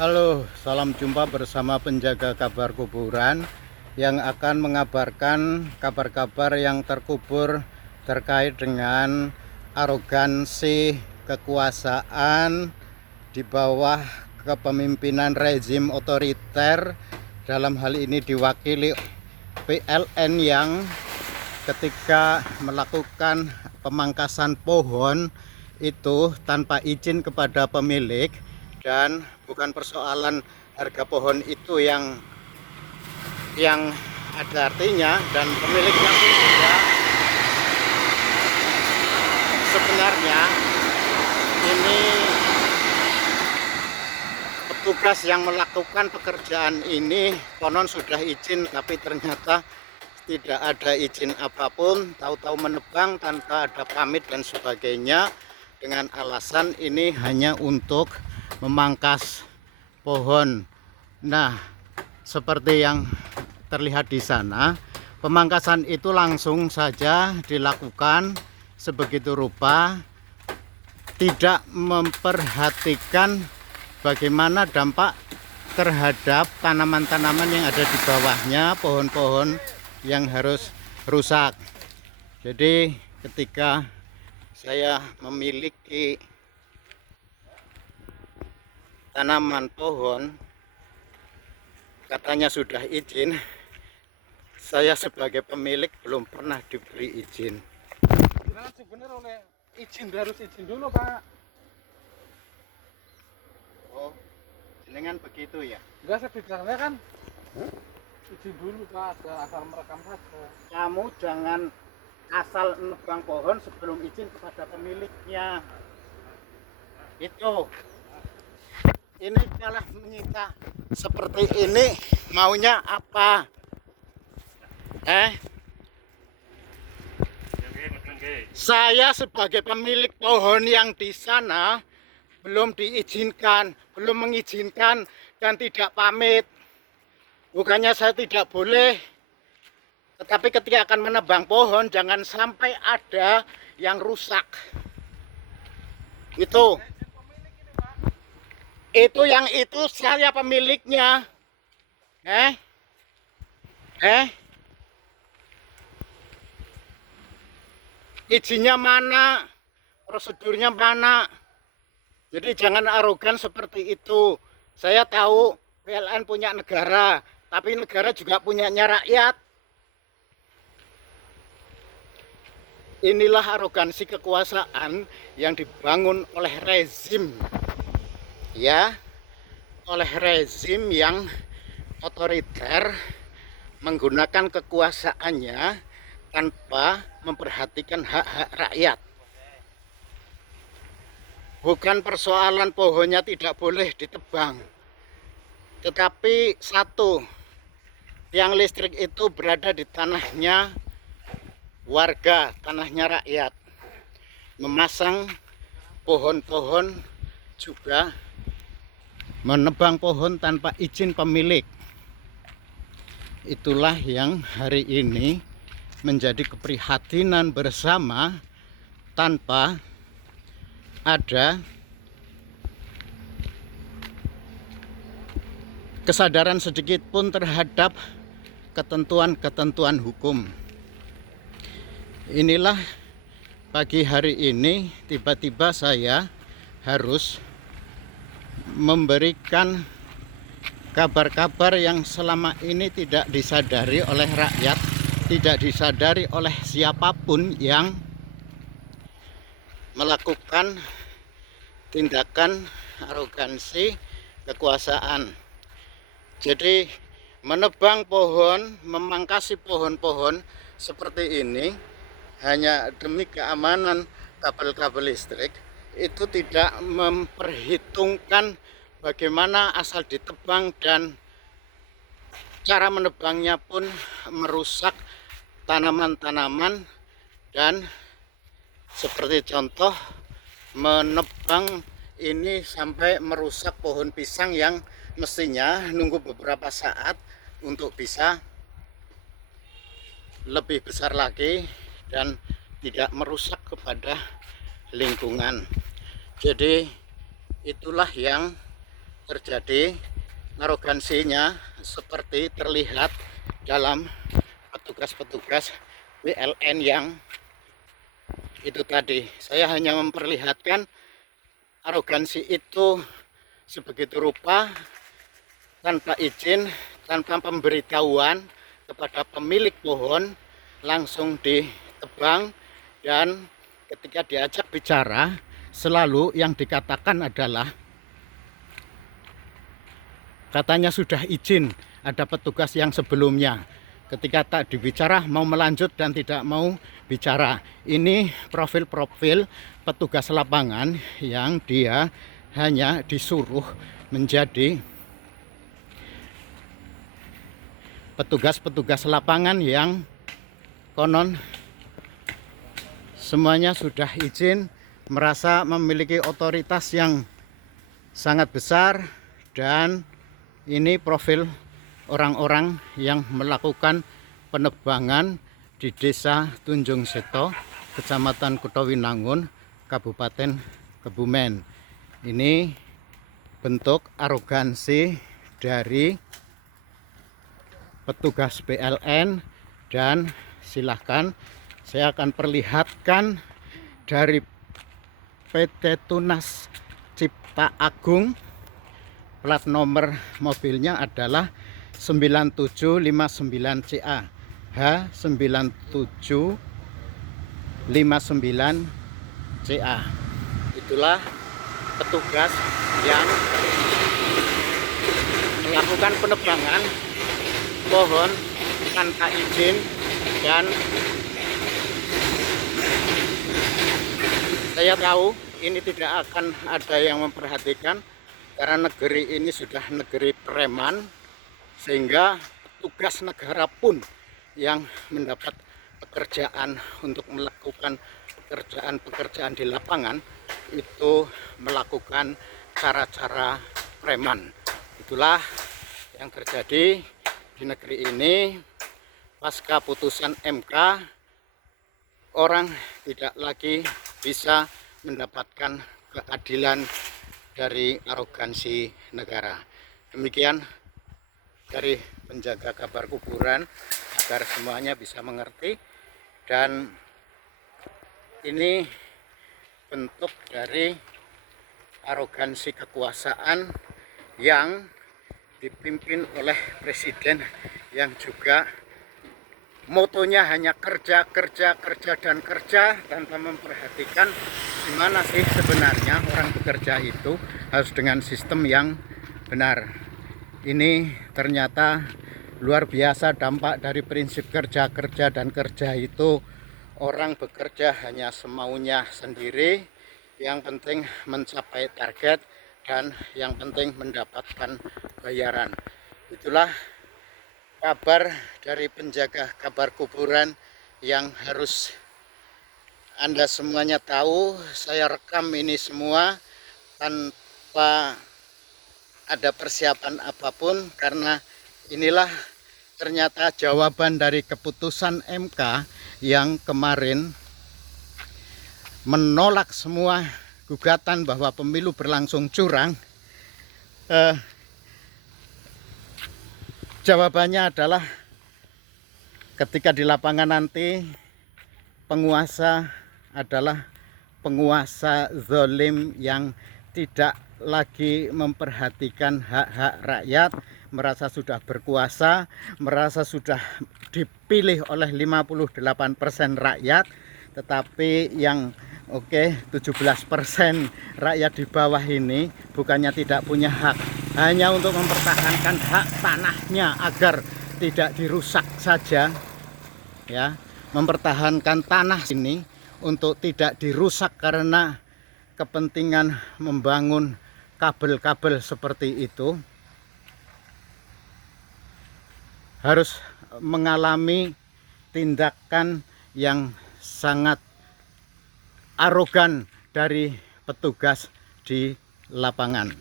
Halo, salam jumpa bersama penjaga kabar kuburan yang akan mengabarkan kabar-kabar yang terkubur terkait dengan arogansi kekuasaan di bawah kepemimpinan rezim otoriter, dalam hal ini diwakili PLN, yang ketika melakukan pemangkasan pohon itu tanpa izin kepada pemilik, dan bukan persoalan harga pohon itu yang ada artinya, dan pemiliknya pun juga sebenarnya ini petugas yang melakukan pekerjaan ini konon sudah izin, tapi ternyata tidak ada izin apapun, tahu-tahu menebang tanpa ada pamit dan sebagainya, dengan alasan ini hanya untuk memangkas pohon. Nah, seperti yang terlihat di sana, pemangkasan itu langsung saja dilakukan sebegitu rupa, tidak memperhatikan bagaimana dampak terhadap tanaman-tanaman yang ada di bawahnya, pohon-pohon yang harus rusak. Jadi ketika saya memiliki tanaman pohon katanya sudah izin, saya sebagai pemilik belum pernah diberi izin. Bener oleh izin, harus izin dulu Pak. Oh, jenengan begitu ya? Enggak, saya bicaranya kan izin dulu Pak, asal merekam saja. Kamu jangan asal nebang pohon sebelum izin kepada pemiliknya. Itu ini malah menyita seperti ini, maunya apa? Saya sebagai pemilik pohon yang di sana belum diizinkan, belum mengizinkan dan tidak pamit. Bukannya saya tidak boleh, tetapi ketika akan menebang pohon jangan sampai ada yang rusak. Itu yang itu saya pemiliknya. Izinnya mana? Prosedurnya mana? Jadi jangan arogan seperti itu. Saya tahu PLN punya negara, tapi negara juga punyanya rakyat. Inilah arogansi kekuasaan yang dibangun oleh rezim, ya, oleh rezim yang otoriter, menggunakan kekuasaannya tanpa memperhatikan hak-hak rakyat. Bukan persoalan pohonnya tidak boleh ditebang, tetapi satu, tiang listrik itu berada di tanahnya warga, tanahnya rakyat. Memasang pohon-pohon juga, menebang pohon tanpa izin pemilik. Itulah yang hari ini menjadi keprihatinan bersama, tanpa ada kesadaran sedikit pun terhadap ketentuan-ketentuan hukum. Inilah pagi hari ini tiba-tiba saya harus memberikan kabar-kabar yang selama ini tidak disadari oleh rakyat, tidak disadari oleh siapapun yang melakukan tindakan arogansi kekuasaan. Jadi menebang pohon, memangkasi pohon-pohon seperti ini hanya demi keamanan kabel-kabel listrik, itu tidak memperhitungkan bagaimana asal ditebang, dan cara menebangnya pun merusak tanaman-tanaman. Dan seperti contoh, menebang ini sampai merusak pohon pisang yang mestinya nunggu beberapa saat untuk bisa lebih besar lagi dan tidak merusak kepada lingkungan. Jadi itulah yang terjadi arogansinya seperti terlihat dalam petugas-petugas PLN yang itu tadi. Saya hanya memperlihatkan arogansi itu sebegitu rupa, tanpa izin, tanpa pemberitahuan kepada pemilik pohon, langsung ditebang. Dan ketika diajak bicara, selalu yang dikatakan adalah katanya sudah izin, ada petugas yang sebelumnya. Ketika tak dibicara, mau melanjut dan tidak mau bicara. Ini profil-profil petugas lapangan yang dia hanya disuruh menjadi petugas-petugas lapangan yang konon semuanya sudah izin, merasa memiliki otoritas yang sangat besar. Dan ini profil orang-orang yang melakukan penebangan di Desa Tunjung Seto, Kecamatan Kutowinangun, Kabupaten Kebumen. Ini bentuk arogansi dari petugas PLN. Dan silahkan saya akan perlihatkan dari PT Tunas Cipta Agung. Plat nomor mobilnya adalah 9759CA H9759CA. Itulah petugas yang melakukan penebangan pohon tanpa izin. Dan saya tahu ini tidak akan ada yang memperhatikan, karena negeri ini sudah negeri preman, sehingga petugas negara pun yang mendapat pekerjaan untuk melakukan pekerjaan di lapangan itu melakukan cara-cara preman. Itulah yang terjadi di negeri ini. Pasca putusan MK, orang tidak lagi bisa mendapatkan keadilan dari arogansi negara. Demikian dari penjaga kabar kuburan, agar semuanya bisa mengerti. Dan ini bentuk dari arogansi kekuasaan yang dipimpin oleh presiden yang juga motonya hanya kerja, kerja, kerja, dan kerja, tanpa memperhatikan gimana sih sebenarnya orang bekerja itu harus dengan sistem yang benar. Ini ternyata luar biasa dampak dari prinsip kerja, kerja, dan kerja itu. Orang bekerja hanya semaunya sendiri, yang penting mencapai target, dan yang penting mendapatkan bayaran. Itulah kabar dari penjaga kabar kuburan yang harus Anda semuanya tahu. Saya rekam ini semua tanpa ada persiapan apapun, karena inilah ternyata jawaban dari keputusan MK yang kemarin menolak semua gugatan bahwa pemilu berlangsung curang. Jawabannya adalah ketika di lapangan nanti penguasa adalah penguasa zalim yang tidak lagi memperhatikan hak-hak rakyat, merasa sudah berkuasa, merasa sudah dipilih oleh 58% rakyat, tetapi yang 17% rakyat di bawah ini bukannya tidak punya hak, hanya untuk mempertahankan hak tanahnya agar tidak dirusak saja, ya, mempertahankan tanah ini untuk tidak dirusak karena kepentingan membangun kabel-kabel seperti itu, harus mengalami tindakan yang sangat arogan dari petugas di lapangan.